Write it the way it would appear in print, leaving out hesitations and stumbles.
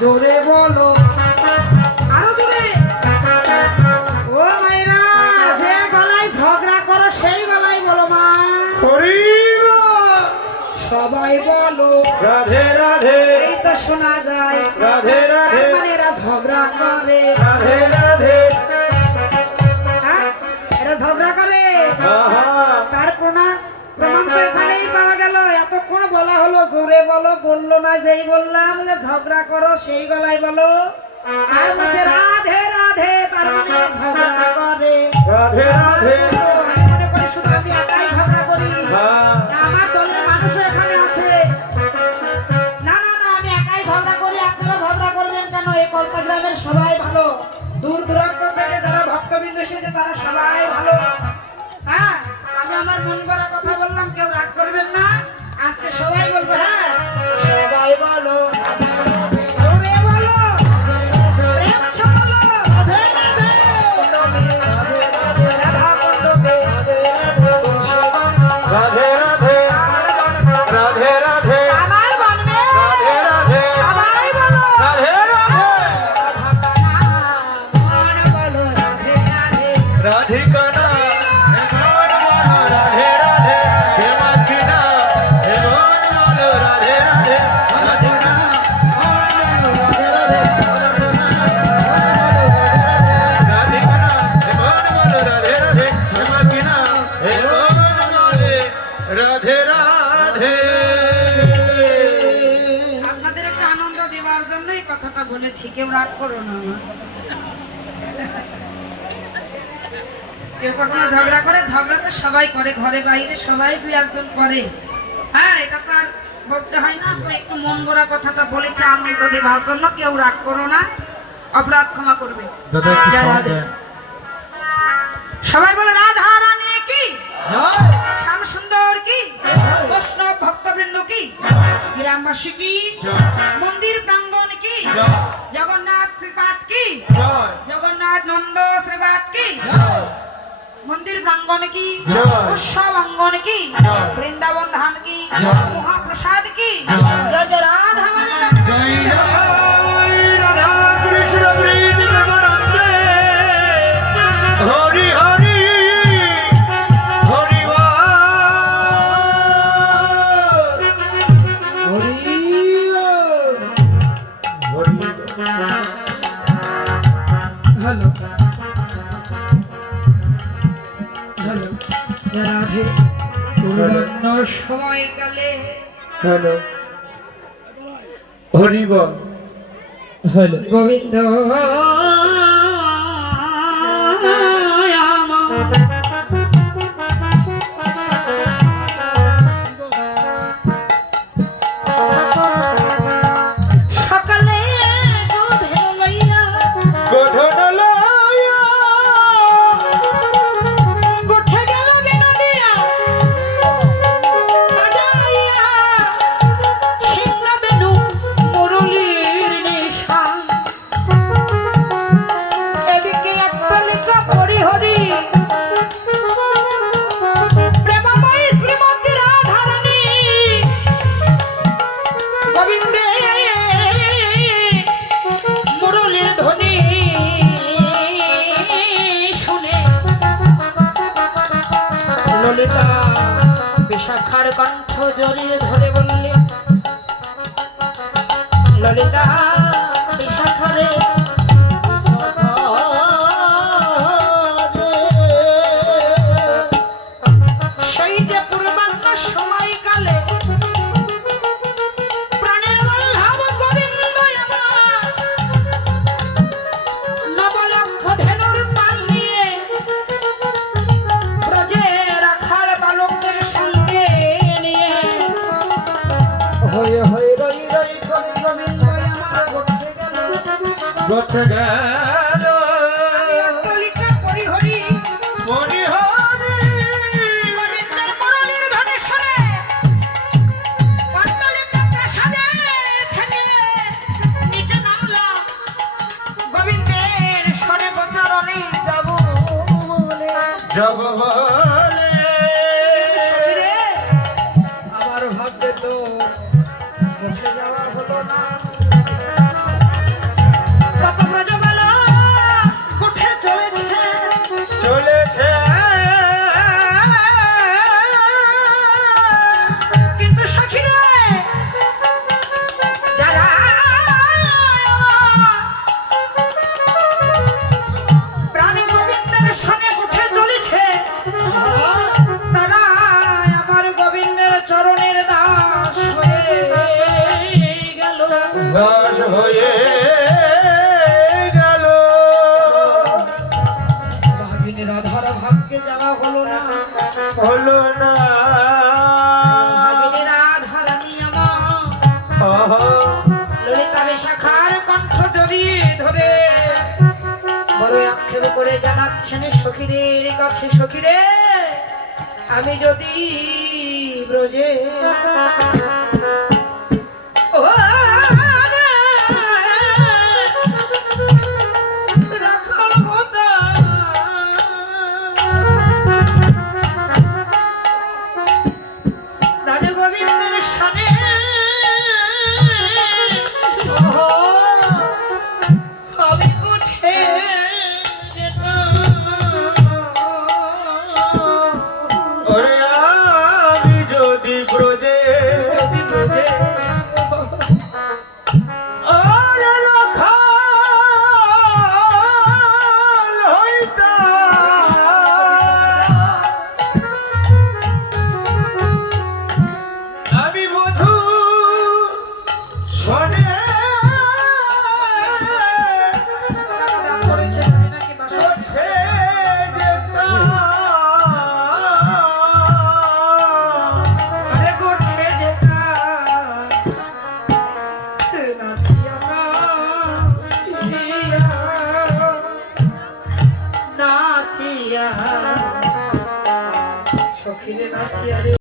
জোরে বলো আরো জোরে। ও মায়েরা যে গলায় ঝগড়া করো সেই গলায় বলো মা। সবাই বলো রাধে রাধে। এই তো শোনা যায় রাধে রাধে। মানে এরা ঝগড়া করে। রাধে রাধে। হ্যাঁ এরা ঝগড়া করে। তার প্রমাণ তো এখানেই পাওয়া গেল। এতক্ষণ বলা হলো জোরে বলো, বললো না। যেই বললাম যে ঝগড়া করো সেই গলায় বলো। আর বলছে রাধে রাধে, তার মানে ঝগড়া করে। রাধে রাধে। আমি মনে করি শুধু আমি একাই ঝগড়া করি, আমার দলের মানুষও এখানে আছে। না না না, আমি একাই ঝগড়া করি, আপনারা ঝগড়া করবেন কেন? এই কলতা গ্রামের সবাই ভালো, দূর দূরান্ত থেকে যারা ভক্তবৃন্দ এসেছে তারা সবাই ভালো। হ্যাঁ আমি আমার মন করা কথা বললাম, কেউ রাগ করবেন না। আজকে সবাই বলবো, হ্যাঁ সবাই বলো জোরে বলো, প্রেম সে বলো। রাধা কুণ্ডকে রাধে রাধে। রাধে রাধে। আমার বনবে সবাই বলো রাধে রাধে। রাধা কানা মন বলো রাধে রাধে। রাধিকা না হেমন বলো রাধে রাধে। শ্যামা কিনা হেমন বলো রাধে রাধে। রাধিকা রাধিকা না হেমন বলো রাধে রাধে। শ্যামা কিনা হেমন বলে রাধে রাধে। আপনাদের একটু আনন্দ দেওয়ার জন্য এই কথাটা বলেছি, কেউ রাগ করো না। কেউ কখনো ঝগড়া করে? ঝগড়া তো সবাই করে, ঘরে বাইরে সবাই দুই একজন করে। হ্যাঁ এটা তো আর বলতে হয় না। তো একটু মন গড়া কথাটা বলেছি আনন্দ দেওয়ার জন্য, কেউ রাগ করো না, অপরাধ ক্ষমা করবে। সবাই বলে রাধা রানী কি, শ্যাম সুন্দর কি, বৈষ্ণব ভক্তবৃন্দ কি, গ্রামবাসী কি, মন্দির প্রাঙ্গণ কি, জগন্নাথ শ্রীপাঠ কি, জগন্নাথ নন্দ শ্রীপাঠ কি, মন্দির প্রাঙ্গণ কি, উৎসব অঙ্গন কি, বৃন্দাবন ধাম কি, মহাপ্রসাদ কি, জয় জয় রাধা রাধা কৃষ্ণ প্রীতি প্রেমানন্দে। হরি হরি হরি হ্যালো হ্যালো রাধে পূর্ণ সময়কালে হ্যালো হরি বল। হ্যালো গোবিন্দ সকালে গোধন লইয়া গোধন লয়া উঠে গেল বিনোদিয়া বাজাইয়া সিংহ বেনু মুরলীর নিশা। এদিকে একটা লেখা পড়ি হরি প্রেমময়ী শ্রীমতী রাধারানী গোবিন্দে মুরলীর ধ্বনি শুনে ললিতা বিশাখার কণ্ঠ জড়িয়ে ধরে বললে, ললিতা বিশাখারে সেই যে পূর্বাহ্ন সময়কালে প্রাণের বল্লভ গোবিন্দ আমার নবলক্ষ ধেনুর পাল নিয়ে ব্রজে রাখার বালকদের সঙ্গে নিয়ে হয়ে হয়ে রই রই করে গোবিন্দ আমার ঘটে গেল। গেল কলিকা পরি হরি হরি হরি গোবিন্দের মুরলীর ধ্বনি শুনে কলিকা প্রাসাদে থেকে নিচে নামলো। গোবিন্দের স্বরে গোচরণে যাব বলে। জব বলে। সখীরে, আমার ভাগ্যে তো উঠে যাওয়া হলো না। দাস হয়ে গেল। ভাগিনী রাধার ভাগ্যে যাওয়া হলো না, হলো না। ভাগিনী রাধা রানী আমার ললিতা বিশাখার কণ্ঠ জড়িয়ে ধরে বড় আক্ষেপ করে জানাচ্ছেন সখীদের কাছে, সখীরে আমি যদি ব্রজে ও রাখাল হতাম, রাধা গোবিন্দের সনে আমি উঠে যেতাম। ওরে আমি যদি ব্রজে যদি ব্রজে আরে রাখাল হইতাম, আমি বধূ শোনে দাম করেছে জানি না কি বাসা উঠে যেতাম। আরে গোঠে যেতাম নাচিয়া নাচিয়া নাচিয়া সখীরে নাচিয়া রে